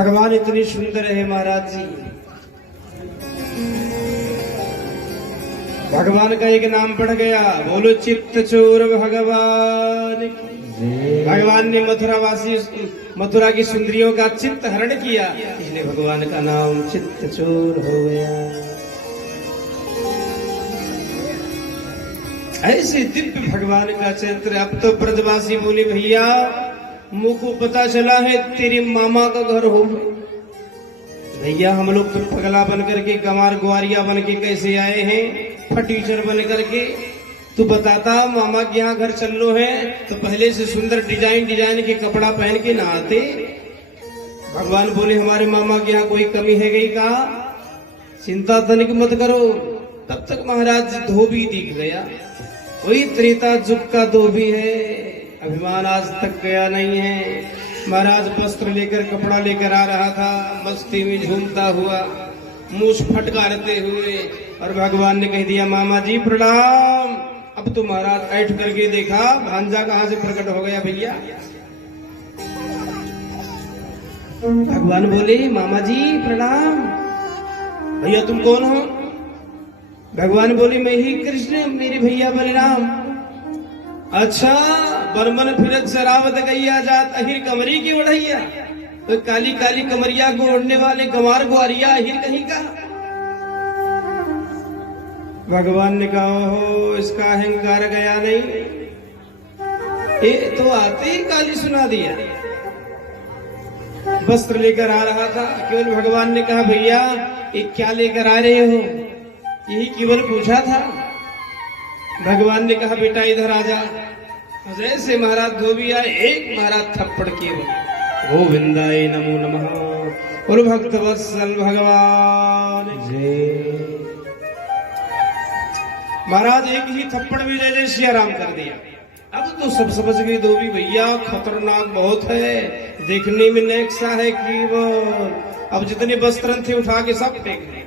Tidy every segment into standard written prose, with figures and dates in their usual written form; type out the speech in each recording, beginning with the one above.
भगवान इतनी सुंदर है महाराज जी। भगवान का एक नाम पड़ गया, बोलो चित्त चोर भगवान। भगवान ने मथुरा की सुंदरियों का चित्त हरण किया, इसलिए भगवान का नाम चित्त चोर हो गया। ऐसे दिव्य भगवान का चरित्र। अब तो ब्रजवासी बोले भैया मुझको पता चला है तेरे मामा का घर हो। भैया हम लोग तो पगला बन करके गंवार ग्वारिया बन के कैसे आए हैं, फटीचर बन करके। तू बताता मामा के यहाँ घर चल लो है तो पहले से सुंदर डिजाइन के कपड़ा पहन के ना आते। भगवान बोले हमारे मामा के यहाँ कोई कमी है गई का, चिंता तनिक मत करो। तब तक महाराज धोबी दिख गया, वही त्रेता युग का धोबी है, अभिमान आज तक गया नहीं है। महाराज वस्त्र लेकर कपड़ा लेकर आ रहा था, मस्ती में झूमता हुआ, मूछ फटकारते हुए, और भगवान ने कह दिया मामा जी प्रणाम। अब तो महाराज ऐठ करके देखा भांजा कहां से प्रकट हो गया भैया। भगवान बोले मामा जी प्रणाम। भैया तुम कौन हो? भगवान बोले मैं ही कृष्ण, मेरे भैया बलराम। अच्छा बरमन फिरत शरावत गैया जात अहिर कमरी की ओढ़ैया, तो काली काली कमरिया को ओढ़ने वाले गंवार ग्वारिया अहिर कहीं का। भगवान ने कहा हो इसका अहंकार गया नहीं, ये तो आते ही काली सुना दिया। वस्त्र लेकर आ रहा था, केवल भगवान ने कहा भैया ये क्या लेकर आ रहे हो, यही केवल पूछा था। भगवान ने कहा बेटा इधर आ जा। जैसे महाराज धोबी आए, एक महाराज थप्पड़ किए, गोविंदाय नमो नमः, और भक्त वत्सल भगवान जय। महाराज एक ही थप्पड़ में जय जय सिया राम कर दिया। अब तो सब समझ गए धोबी भैया खतरनाक बहुत है, देखने में नेक्सा है केवल। अब जितने वस्त्र थे उठा के सब फेंक दिए।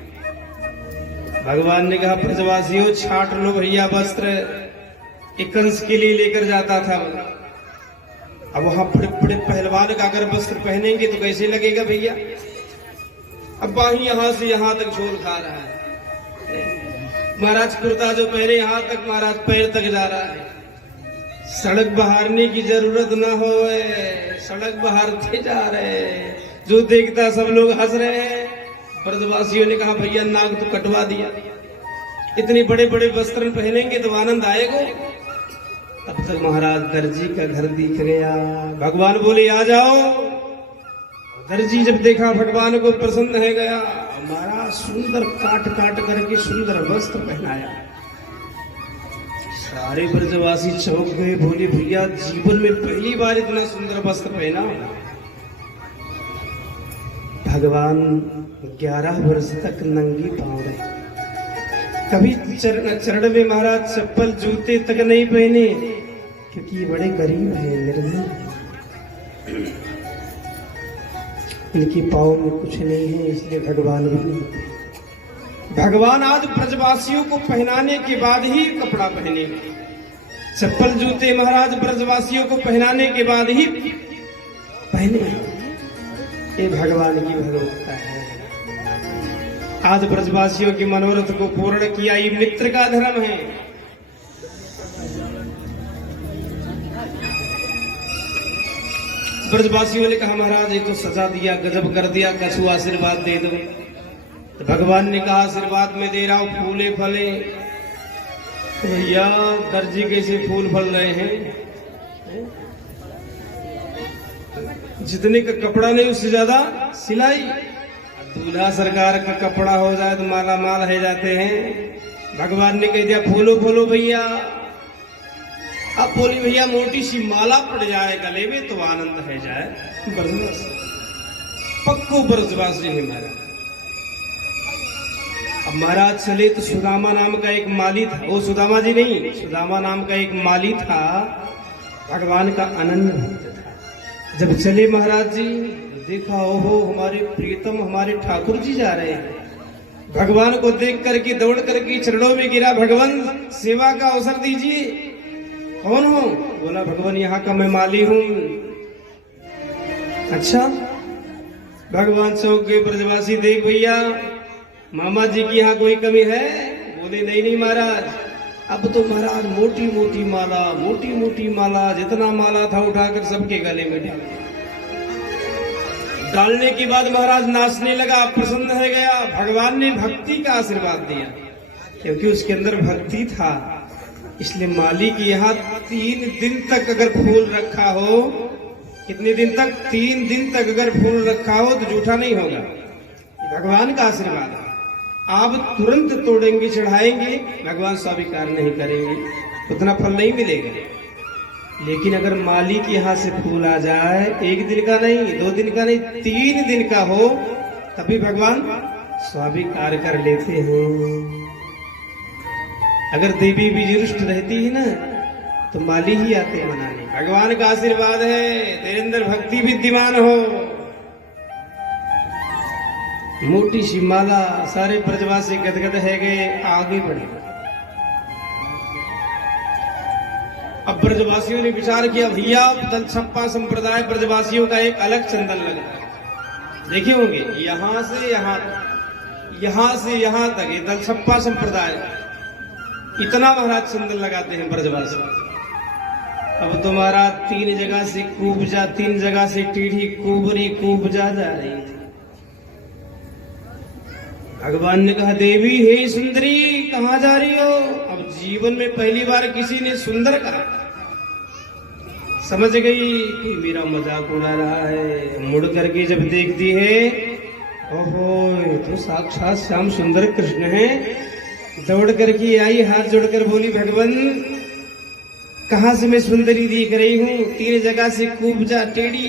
भगवान ने कहा ब्रजवासियों छाट लो भैया वस्त्र, एक कंस के लिए लेकर जाता था। अब वहां बड़े बड़े पहलवान का अगर वस्त्र पहनेंगे तो कैसे लगेगा भैया। अब बाही यहां से यहां तक झोल खा रहा है, महाराज कुर्ता जो पहने यहां तक महाराज पैर तक जा रहा है। सड़क बहारने की जरूरत ना हो, सड़क बहारते जा रहे, जो देखता सब लोग हंस रहे हैं। ब्रजवासियों ने कहा भैया नाक तो कटवा दिया, इतने बड़े बड़े वस्त्र पहनेंगे तो आनंद आएगा। तब तक महाराज दर्जी का घर दिख गया। भगवान बोले आ जाओ। दर्जी जब देखा भगवान को प्रसन्न है गया, महाराज सुंदर काट काट करके सुंदर वस्त्र पहनाया। सारे ब्रजवासी चौंक गए, बोले भैया जीवन में पहली बार इतना सुंदर वस्त्र पहना। भगवान 11 वर्ष तक नंगी पांव रहे, कभी चरण में महाराज चप्पल जूते तक नहीं पहने, क्योंकि ये बड़े गरीब हैं, निर्धन। इनके पाँव में कुछ नहीं है, इसलिए भगवान भी नहीं। भगवान आज ब्रजवासियों को पहनाने के बाद ही कपड़ा पहनेंगे। चप्पल जूते महाराज ब्रजवासियों को पहनाने के बाद ही पहने। ये भगवान की भगवत्ता है। आज ब्रजवासियों के मनोरथ को पूर्ण किया, ये मित्र का धर्म है। ब्रजवासियों ने कहा महाराज ये तो सजा दिया, गजब कर दिया, कछु आशीर्वाद दे दो। तो भगवान ने कहा आशीर्वाद में दे रहा हूं फूले फले। तो भैया दर्जी कैसे फूल फल रहे हैं, जितने का कपड़ा नहीं उससे ज्यादा सिलाई। दूल्हा सरकार का कपड़ा हो जाए तो माला माल है जाते हैं। भगवान ने कह दिया फूलो फूलो भैया। अब बोली भैया मोटी सी माला पड़ जाए गले में तो आनंद है जाए। ब्रजवासी पक्को ब्रजवासी है महाराज। अब महाराज चले तो सुदामा नाम का एक माली था, वो सुदामा जी नहीं, सुदामा नाम का एक माली था, भगवान का अनन्य भक्त था। जब चले महाराज जी देखा ओहो हमारे प्रीतम हमारे ठाकुर जी जा रहे हैं। भगवान को देख करके दौड़ करके चरणों में गिरा, भगवान सेवा का अवसर दीजिए। कौन हो? बोला भगवान यहाँ का मैं माली हूं। अच्छा भगवान चौक के ब्रजवासी देख भैया मामा जी की यहाँ कोई कमी है? बोले नहीं नहीं महाराज, अब तो महाराज मोटी मोटी माला जितना माला था उठाकर सबके गले में डाल दिया। डालने के बाद महाराज नाचने लगा, प्रसन्न हो गया। भगवान ने भक्ति का आशीर्वाद दिया, क्योंकि उसके अंदर भक्ति था। इसलिए माली के यहाँ 3 दिन तक अगर फूल रखा हो, कितने दिन तक? 3 दिन तक अगर फूल रखा हो तो जूठा नहीं होगा। भगवान का आशीर्वाद है। आप तुरंत तोड़ेंगे, चढ़ाएंगे, भगवान स्वीकार नहीं करेंगे, उतना फल नहीं मिलेगा। लेकिन अगर माली के यहाँ से फूल आ जाए, 1 दिन का नहीं, 2 दिन का नहीं, 3 दिन का हो, तभी भगवान स्वीकार कर लेते हैं। अगर देवी बीज रुष्ट रहती है ना, तो माली ही आते हैं मनाने। भगवान का आशीर्वाद है, तेरे अंदर भक्ति विद्यमान हो। मोटी सी माला, सारे ब्रजवासी गदगद है गए, आगे बढ़े। अब ब्रजवासियों ने विचार किया, भैया दलछप्पा संप्रदाय ब्रजवासियों का एक अलग चंदन लगता है। देखे होंगे यहां से यहां तक ये दलछप्पा संप्रदाय इतना महाराज चंदन लगाते हैं ब्रजवासी। अब तुम्हारा 3 जगह से कूबजा, 3 जगह से टीढ़ी कुबरी कूबजा जा रही थी। भगवान ने कहा, देवी हे सुंदरी कहां जा रही हो? अब जीवन में पहली बार किसी ने सुंदर कहा। समझ गई कि मेरा मजाक उड़ा रहा है। मुड़ करके जब देखती है, ओहो तो साक्षात श्याम सुंदर कृष्ण है। दौड़ करके आई, हाथ जोड़कर बोली, भगवान कहां से मैं सुंदरी दिख रही हूं? 3 जगह से कुबजा टेढ़ी,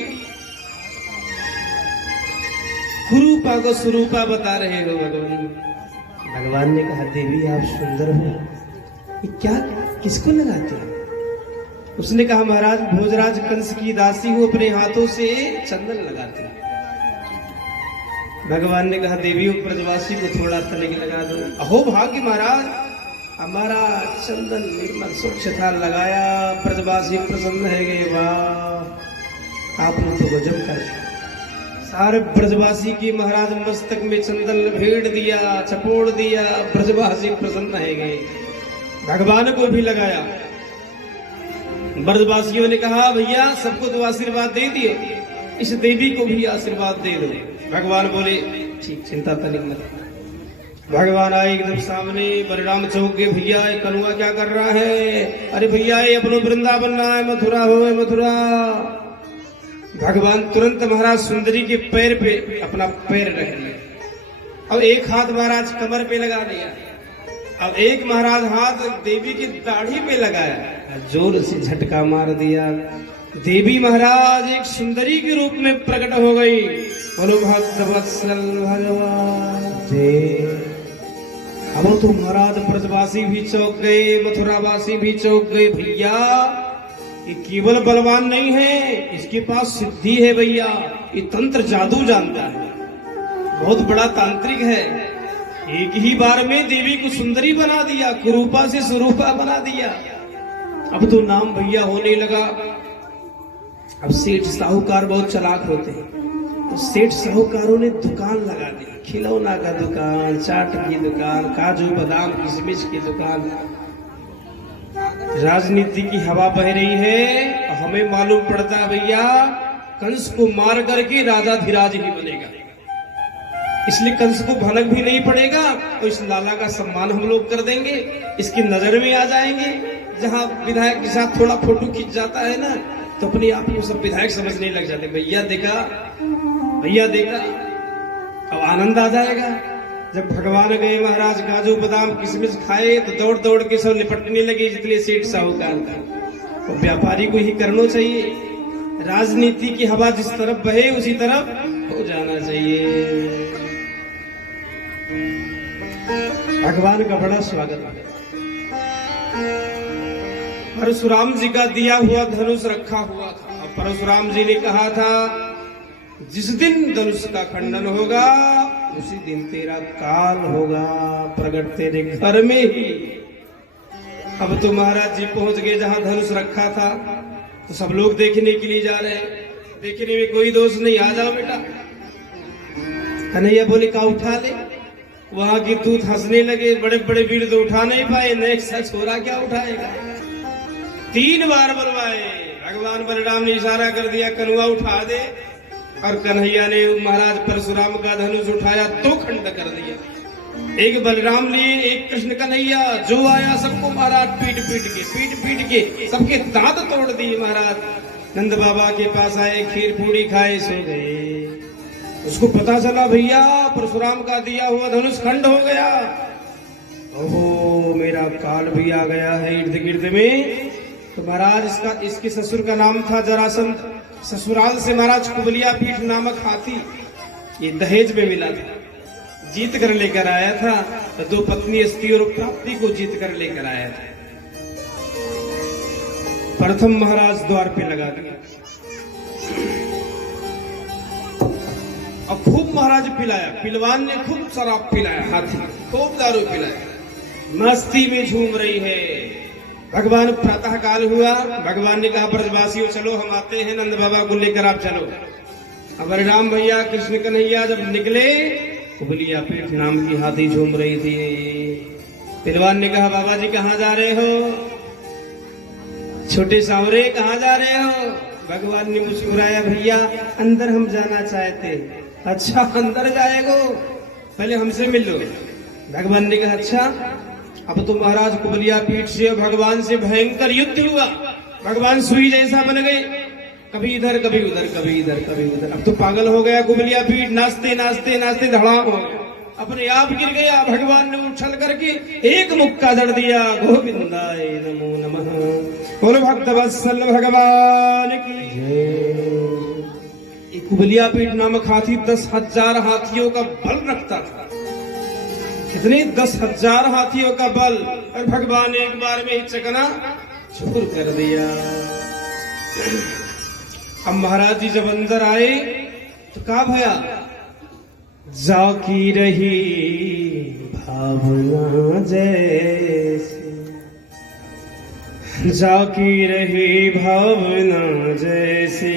कुरूपा को सुरूपा बता रहे हो भगवान। भगवान ने कहा, देवी आप सुंदर हो, ये क्या किसको लगाते हो? उसने कहा, महाराज भोजराज कंस की दासी हो, अपने हाथों से चंदन लगाते हैं। भगवान ने कहा, देवी ब्रजवासी को थोड़ा तनिक लगा दो। अहो भाग्य महाराज, हमारा चंदन निर्मल स्वच्छ था, लगाया, ब्रजवासी प्रसन्न है गए। वाह, आपने तो गजब कर दिया। सारे ब्रजवासी की महाराज मस्तक में चंदन लपेट दिया, चपोड़ दिया, ब्रजवासी प्रसन्न है गए। भगवान को भी लगाया। ब्रजवासियों ने कहा, भैया सबको तो आशीर्वाद दे दिए, इस देवी को भी आशीर्वाद दे दो। भगवान बोले, ठीक, चिंता तनिक मत। भगवान आए एकदम सामने, बलराम चौक के, भैया कनुआ क्या कर रहा है? अरे भैया ये अपनो वृंदावन ना है, मथुरा हो मथुरा। भगवान तुरंत महाराज सुंदरी के पैर पे अपना पैर रख दिया। अब एक हाथ महाराज कमर पे लगा दिया, अब एक महाराज हाथ देवी की दाढ़ी पे लगाया, जोर से झटका मार दिया। देवी महाराज एक सुंदरी के रूप में प्रकट हो गई। बोलो भक्त वत्सल भगवान जय। अब तो महाराज ब्रजवासी भी चौंक गए, मथुरावासी भी चौंक गए। भैया ये केवल बलवान नहीं है, इसके पास सिद्धि है भैया, ये तंत्र जादू जानता है, बहुत बड़ा तांत्रिक है। एक ही बार में देवी को सुंदरी बना दिया, कुरूपा से सुरूपा बना दिया। अब तो नाम भैया होने लगा। अब सेठ साहूकार बहुत चालाक होते हैं, तो सेठ साहूकारों ने दुकान लगा दी, खिलौना का दुकान, चाट की दुकान, काजू बादाम किशमिश की दुकान। राजनीति की हवा बह रही है, हमें मालूम पड़ता है भैया कंस को मार करके राजा धीराज ही बनेगा, इसलिए कंस को भनक भी नहीं पड़ेगा। तो इस लाला का सम्मान हम लोग कर देंगे, इसकी नजर में आ जाएंगे। जहां विधायक के साथ थोड़ा फोटो खींच जाता है ना, तो अपने आप को सब विधायक समझने लग जाते। भैया देखा, भैया देखा, अब आनंद आ जाएगा। जब भगवान गए महाराज, काजू बादाम किशमिश खाए, तो दौड़ दौड़ के सब निपटने लगे जितने सेठ साहूकार था। तो व्यापारी को ही करना चाहिए, राजनीति की हवा जिस तरफ बहे उसी तरफ हो जाना चाहिए। भगवान का बड़ा स्वागत है। परशुराम जी का दिया हुआ धनुष रखा हुआ था, और परशुराम जी ने कहा था जिस दिन धनुष का खंडन होगा उसी दिन तेरा काल होगा प्रकट तेरे घर में ही। अब तो महाराज जी पहुंच गए जहां धनुष रखा था, तो सब लोग देखने के लिए जा रहे हैं। देखने में कोई दोष नहीं, आ जाओ बेटा। कन्हैया बोले का उठा ले, वहां की तूत हंसने लगे, बड़े बड़े वीर तो उठा नहीं पाए, नेक्स्ट सा छोरा क्या उठाएगा। 3 बार बुलवाए, भगवान बलराम ने इशारा कर दिया कनुआ उठा दे, और कन्हैया ने महाराज परशुराम का धनुष उठाया, 2 खंड कर दिया। एक बलराम लिए, एक कृष्ण कन्हैया, जो आया सबको महाराज पीट पीट के सबके दांत तोड़ दिए। महाराज नंद बाबा के पास आए, खीर पूड़ी खाए, सो गए। उसको पता चला भैया परशुराम का दिया हुआ धनुष खंड हो गया। ओहो मेरा काल भी आ गया है इर्द गिर्द में। तो महाराज इसके ससुर का नाम था जरासंध। ससुराल से महाराज कुबलिया पीठ नामक हाथी ये दहेज में मिला था, जीत कर लेकर आया था। तो 2 पत्नी स्त्री और प्राप्ति को जीत कर लेकर आया था। प्रथम महाराज द्वार पे लगा दिया और खूब महाराज पिलाया। पिलवान ने खूब शराब पिलाया, हाथी खूब दारू पिलाया, मस्ती में झूम रही है। भगवान प्रातः काल हुआ, भगवान ने कहा ब्रजवासियों चलो हम आते हैं, नंद बाबा को लेकर आप चलो। अब बलराम भैया कृष्ण कन्हैया जब निकले, कुबलिया पीठ नाम की हाथी झूम रही थी। पिलवान ने कहा बाबा जी कहाँ जा रहे हो, छोटे सांवरे कहाँ जा रहे हो। भगवान ने मुस्कुराया, भैया अंदर हम जाना चाहते। अच्छा अंदर जाएगो, पहले हमसे मिल लो। भगवान ने कहा अच्छा। अब तो महाराज कुबलिया पीठ से भगवान से भयंकर युद्ध हुआ। भगवान सुई जैसा बन गए, कभी इधर कभी उधर, कभी इधर कभी उधर। अब तो पागल हो गया कुबलिया पीठ, नाचते नाचते नाचते धड़ाम हो गया, अपने आप गिर गया। भगवान ने उछल करके एक मुक्का जड़ दिया, गोविंदाय नमो नमः। बोलो भक्त वत्सल भगवान की जय। कुबलिया पीठ नामक हाथी 10,000 हाथियों का बल रखता था। कितने 10,000 हाथियों का बल, और भगवान ने एक बार में ही चकना चूर कर दिया। अब महाराज जी जब अंदर आए तो क्या भया, जाकी रही भावना जैसे, जाकी रही भावना जैसी,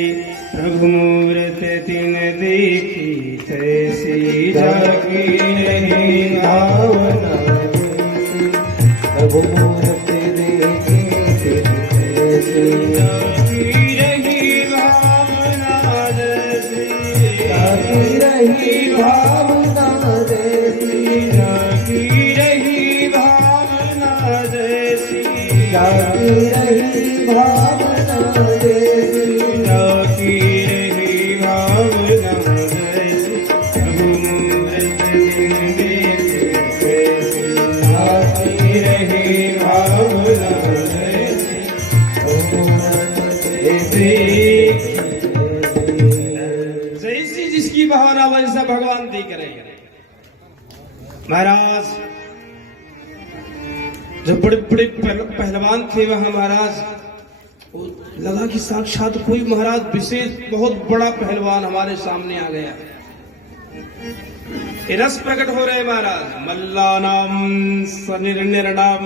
प्रभु मूरत तिन देखी तैसी। जाकी रही भावना जैसी, प्रभु मूरत देखी तैसी। जाकी रही भावना जैसी, जाकी रही भावना जैसी, जाकी रही भावना जैसी, जाकी रही भावना जैसी, जाकी रही भावना जैसी, प्रभु मूरत तिन देखी तैसी। जाकी रही भावना जैसी, प्रभु मूरत तिन देखी। जैसी जिसकी भावना वैसा भगवान देख रहे हैं। महाराज जो बड़े बड़े पहलवान थे वहां महाराज लगा कि साक्षात कोई महाराज विशेष बहुत बड़ा पहलवान हमारे सामने आ गया। रस प्रकट हो रहे महाराज, मल्लानाम सनिर्निर्णाम,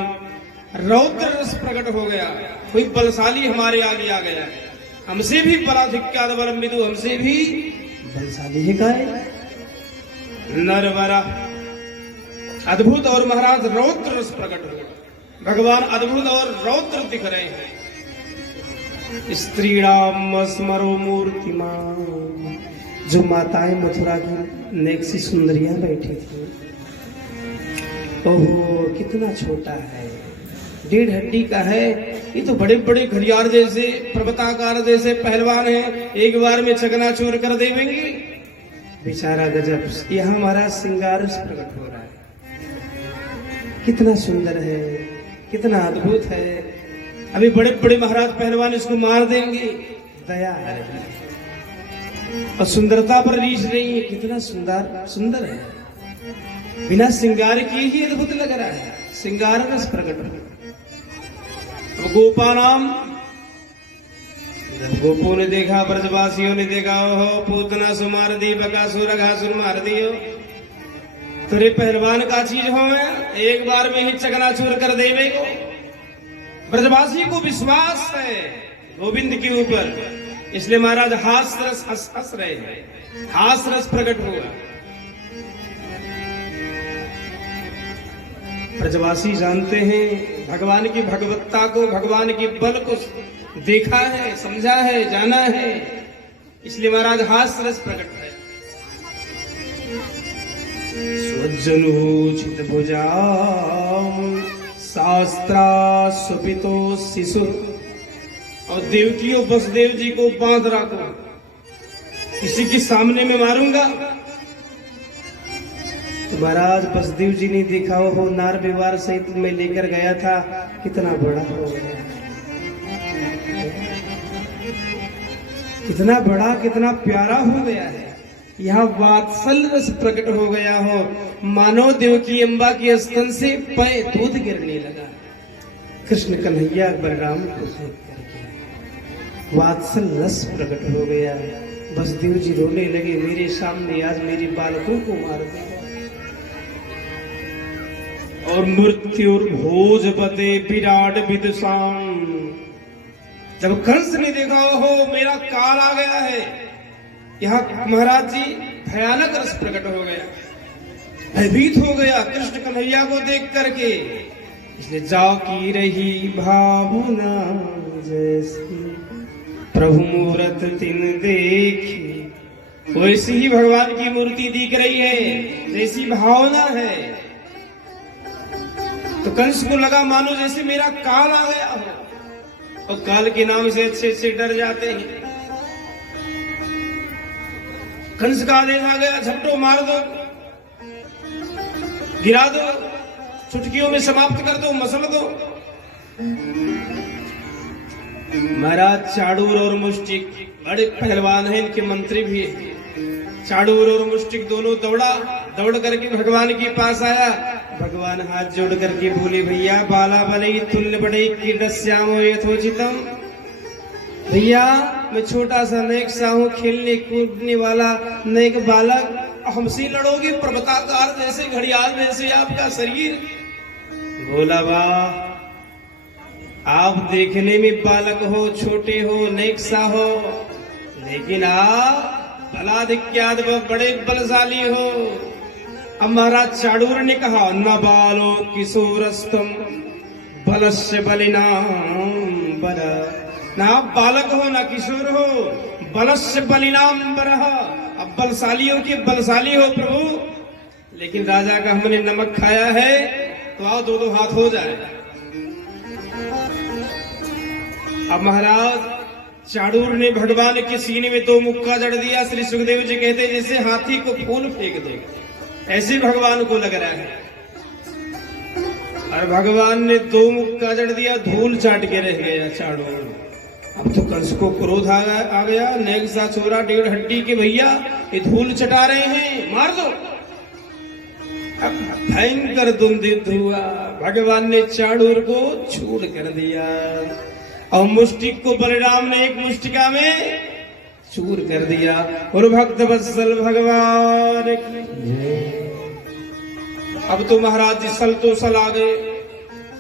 रौद्र रस प्रकट हो गया। कोई बलशाली हमारे आगे आ गया है, हमसे भी बलाधिक्याद बलम विदु, हमसे भी बलशाली है। काय नरवरा अद्भुत और महाराज रौद्र रस प्रकट हो गया। भगवान अद्भुत और रौद्र दिख रहे हैं। स्त्रीणाम स्मरो मूर्तिमान, जो माताएं मथुरा की नेक्सी सुंदरियां बैठी थी। ओहो कितना छोटा है, 1.5 हड्डी का है। ये तो बड़े बड़े घड़ियाल जैसे पर्वताकार जैसे पहलवान है, एक बार में चकनाचूर कर देंगे। बेचारा गजब। यहाँ हमारा श्रृंगार प्रकट हो रहा है, कितना सुंदर है, कितना अद्भुत है। अभी बड़े बड़े महाराज पहलवान इसको मार देंगे, दया आ रही है और सुंदरता पर रीझ रही है। कितना सुंदर सुंदर है, बिना श्रृंगार किए ही अद्भुत लग रहा है। श्रृंगार रस प्रकट हो। गोपानाम, जब गोपों ने देखा, ब्रजवासियों ने देखा, ओहो पूतना सुमार दी, बकासुर घासुर मार दियो। तुरे पहलवान का चीज हो, एक बार में ही चकनाचूर कर देवे को। ब्रजवासी को विश्वास है गोविंद के ऊपर, इसलिए महाराज हास रस हंस रहे हैं, हास रस प्रकट हुआ। ब्रजवासी जानते हैं भगवान की भगवत्ता को, भगवान के बल को देखा है, समझा है, जाना है, इसलिए महाराज हास्य रस प्रकट है। स्वजनोचित भुजाम शास्त्रा सुपितो शिशु। और देवकियों वसुदेव जी को बांध रखो, किसी के सामने में मारूंगा। तो महाराज वसुदेव जी ने देखा हो नार विवार सहित में लेकर गया था, कितना बड़ा हो गया, कितना बड़ा, कितना प्यारा हो गया है। यहाँ वात्सल्य रस प्रकट हो गया हो, मानो देवकी अम्बा के स्तन से पय दूध गिरने लगा। कृष्ण कन्हैया बलराम को देख करके वात्सल्य रस प्रकट हो गया। वसुदेव जी रोने लगे, मेरे सामने आज मेरी बालकों को मार देगा। और मृत्युर्भोजपते विराट विदुषाम। जब कंस ने देखा हो मेरा काल आ गया है, यहाँ महाराज जी भयानक रस प्रकट हो गया, भयभीत हो गया कृष्ण कन्हैया को देख करके। इसलिए जाओ की रही भावना जैसी प्रभु मूरत तिन देखी। वैसी ही भगवान की मूर्ति दिख रही है, जैसी भावना है। तो कंस को लगा मानो जैसे मेरा काल आ गया हो, और काल के नाम से अच्छे से डर जाते हैं। कंस का आदेश आ गया, झपटो मार दो, गिरा दो, चुटकियों में समाप्त कर दो, मसल दो। महाराज चाड़ूर और मुष्टिक बड़े पहलवान हैं, इनके मंत्री भी हैं। चाड़ूर और मुष्टिक दोनों दौड़ करके भगवान के पास आया। भगवान हाथ जोड़ करके बोले, भैया बाला बलई तुल्य बड़ई कीर्तस्यामो यथोचितम। भैया मैं छोटा सा नेक सा हूँ, खेलने कूदने वाला नेक बालक, हमसे लड़ोगे? पर्वताकार जैसे, घड़ियाल जैसे आपका शरीर। बोला वाह, आप देखने में बालक हो, छोटे हो, नेक सा हो, लेकिन आप बलाधिक्याद बड़े बलशाली हो। अब महाराज चाड़ूर ने कहा, न बालो किशोरस्तम बलस्य बलिनाम बर। ना आप बालक हो, ना किशोर हो, बलस्य बलिनाम बरह। अब बलशालियों के बलशाली हो प्रभु, लेकिन राजा का हमने नमक खाया है, तो आओ दो हाथ हो जाए। अब महाराज चाड़ूर ने भगवान के सीने में 2 मुक्का जड़ दिया। श्री सुखदेव जी कहते जैसे हाथी को फूल फेंक दे, ऐसे भगवान को लग रहा है। और भगवान ने 2 मुक्का जड़ दिया, धूल चाट के रह गया चाड़ूर। अब तो कंस को क्रोध आ गया, नेक सा छोरा 1.5 हड्डी के भैया ये धूल चटा रहे हैं, मार दो। अब भयंकर द्वंद्व हुआ, भगवान ने चाड़ूर को छूट कर दिया और मुष्टिक को बलराम ने एक मुष्टिका में चूर कर दिया। और भक्त वत्सल भगवान की। अब तो महाराज जी सल तो सल आ गए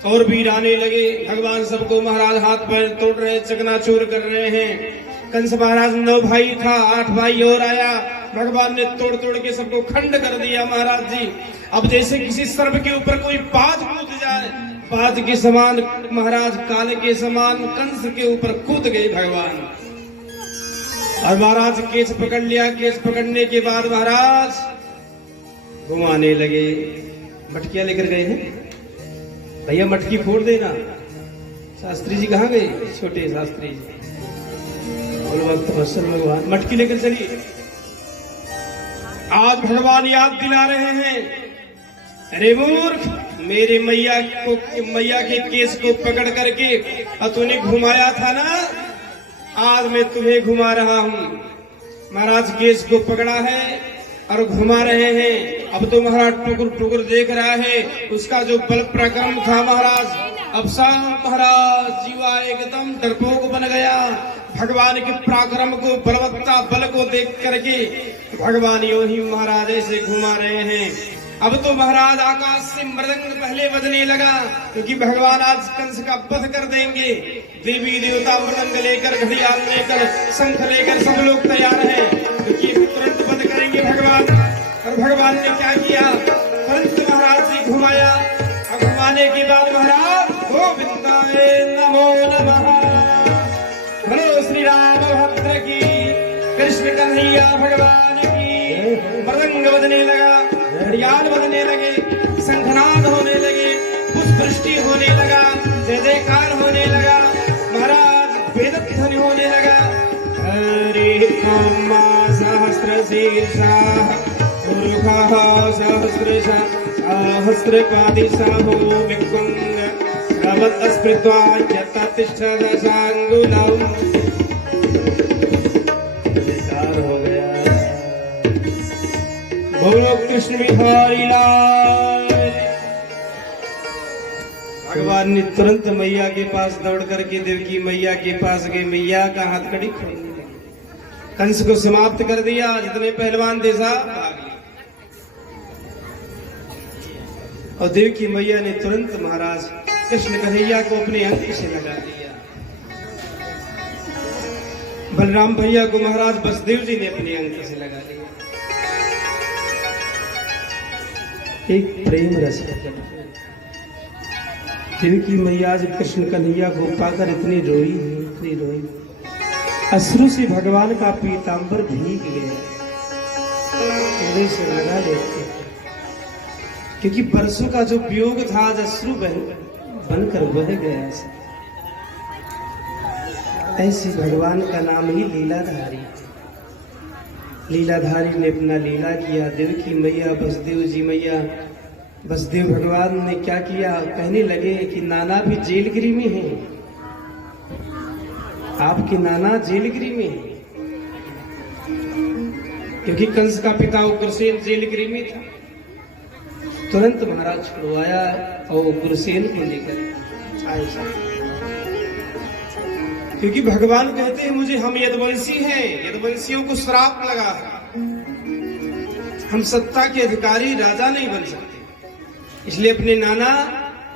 और वीर आने लगे। भगवान सबको महाराज हाथ पैर तोड़ रहे, चकनाचूर कर रहे हैं। कंस महाराज 9 भाई था, 8 भाई और आया, भगवान ने तोड़ तोड़ के सबको खंड कर दिया महाराज जी। अब जैसे किसी सर्प के ऊपर कोई बाज कूद जाए, बाज के समान महाराज काले के समान कंस के ऊपर कूद गए भगवान। और महाराज केस पकड़ लिया। केस पकड़ने के बाद महाराज घुमाने लगे। मटकियां लेकर गए हैं, भैया मटकी फोड़ देना। शास्त्री जी कहाँ गए? छोटे शास्त्री जी। और वक्त भगवान मटकी लेकर चलिए। आज भगवान याद दिला रहे हैं, अरे मूर्ख, मेरे मैया के केस को पकड़ करके और तूने घुमाया था ना, आज मैं तुम्हें घुमा रहा हूं। महाराज केस को पकड़ा है और घुमा रहे हैं। अब तो महाराज टुकुर टुकुर देख रहा है। उसका जो बल पराक्रम था महाराज, अब सब महाराज जीवा एकदम डरपोक बन गया। भगवान के पराक्रम को, बलवत्ता बल को देख करके भगवान यूं ही महाराज ऐसे घुमा रहे हैं। अब तो महाराज आकाश से मृदंग पहले बजने लगा, क्योंकि भगवान आज कंस का वध कर देंगे। देवी देवता मृदंग लेकर, घड़ियाल लेकर, शंख लेकर सब लोग तैयार हैं, क्योंकि तुरंत वध करेंगे भगवान। और भगवान ने क्या किया? तुरंत महाराज जी घुमाया। गाने के बाद महाराज गोविंदाय नमो नमः। बोलो श्री राम भद्र की, कृष्ण कन्हैया भगवान की। मृदंग बजने लगा, घड़ियाल बजने लगे, शंखनाद होने लगे, पुष्पवृष्टि होने लगा, जय जयकार होने लगा, महाराज वेद ध्वनि होने लगा। हरे ब्रह्मा सहस्रशीर्षा पुरुषः सहस्रशः सहस्रपादिशः भूमिकुंग रवतस्मृत्वा यततिष्ठदशांगुलम्। बेकार हो गया। बोलो कृष्ण बिहारी लाल। भगवान ने तुरंत मैया के पास दौड़ करके देवकी मैया के पास गए। मैया का हाथ कड़ी खोलने लगे, कंस को समाप्त कर दिया। जितने पहलवान थे साहब भाग लिए। और देवकी मैया ने तुरंत महाराज कृष्ण कन्हैया को अपने अंक से लगा दिया। बलराम भैया को महाराज बसदेव जी ने अपने अंक से लगा दिया। एक प्रेम रस देवकी मैया आज कृष्ण कन्हैया को पाकर इतनी रोई, इतनी रोई, अश्रु से भगवान का पीतांबर भीग गया। थोड़े से लगा लेते, क्योंकि परसों का जो वियोग था आज अश्रु बनकर बह गया। ऐसे भगवान का नाम ही लीलाधारी। लीलाधारी ने अपना लीला किया। देवकी मैया, बसदेव जी मैया, बसदेव भगवान ने क्या किया, कहने लगे कि नाना भी जेलगिरी में हैं, आपके नाना जेलगिरी में हैं। क्योंकि कंस का पिता उग्रसेन जेलगिरी में था। तुरंत महाराज छुड़वाया और उग्रसेन को लेकर आए। क्योंकि भगवान कहते हैं मुझे, हम यदुवंशी हैं, यदुवंशियों को श्राप लगा है, हम सत्ता के अधिकारी राजा नहीं बन सकते। इसलिए अपने नाना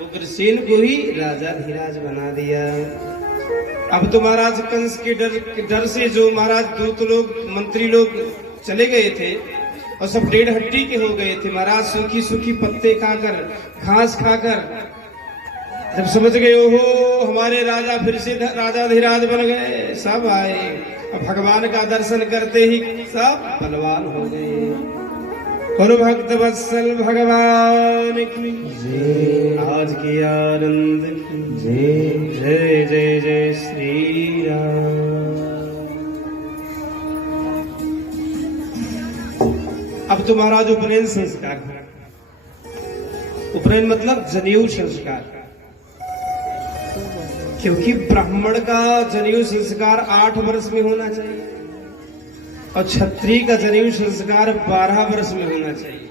उग्रसेन को ही राजा धीराज बना दिया। अब तो महाराज कंस के डर से जो महाराज दूत लोग, मंत्री लोग चले गए थे और सब डेढ़ हड्डी के हो गए थे। महाराज सूखी सूखी पत्ते खाकर, घास खाकर जब समझ गए ओहो हमारे राजा फिर से राजा धीराज बन गए, सब आए। अब भगवान का दर्शन करते ही सब बलवान हो गए। बोलो भक्त वत्सल भगवान की जय, आज की आनंद की जय, जय जय जय श्री राम। अब तो महाराज उपनयन संस्कार, उपनयन मतलब जनेऊ संस्कार। क्योंकि ब्राह्मण का जनेऊ संस्कार 8 वर्ष में होना चाहिए और क्षत्रिय का जनेऊ संस्कार 12 वर्ष में होना चाहिए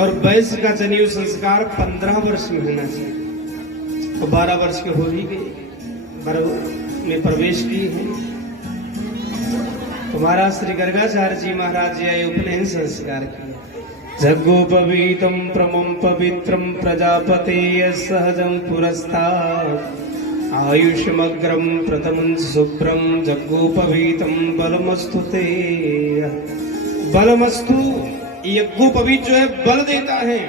और वैश्य का जनेऊ संस्कार 15 वर्ष में होना चाहिए। और 12 वर्ष के हो ही गए, 12 में प्रवेश किए हैं। तो महाराज श्री गर्गाचार्य जी महाराज जी आए, उपनयन संस्कार किया। जग्गोपवीतम प्रमं पवित्रम प्रजापते सहजं पुरस्तात् आयुष्मग्रम प्रथमं शुभ्रम जग्गोपवीतम बलमस्तु ते। बलमस्तु, यज्ञोपवीत जो है बल देता है,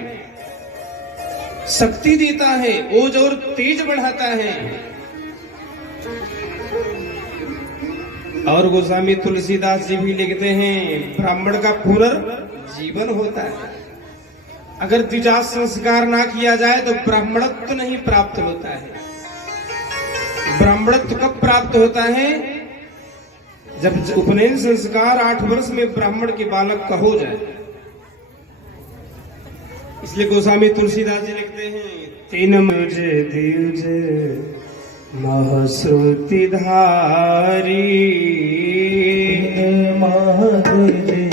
शक्ति देता है, ओज और तेज बढ़ाता है। और गोस्वामी तुलसीदास जी भी लिखते हैं ब्राह्मण का पुनर्जीवन होता है। अगर द्विजात संस्कार ना किया जाए तो ब्राह्मणत्व नहीं प्राप्त होता है। ब्राह्मणत्व कब प्राप्त होता है? जब उपनयन संस्कार 8 वर्ष में ब्राह्मण के बालक का हो जाए। इसलिए गोस्वामी तुलसीदास जी लिखते हैं तीन मुझे दीजे महश्रुति धारी महदुजे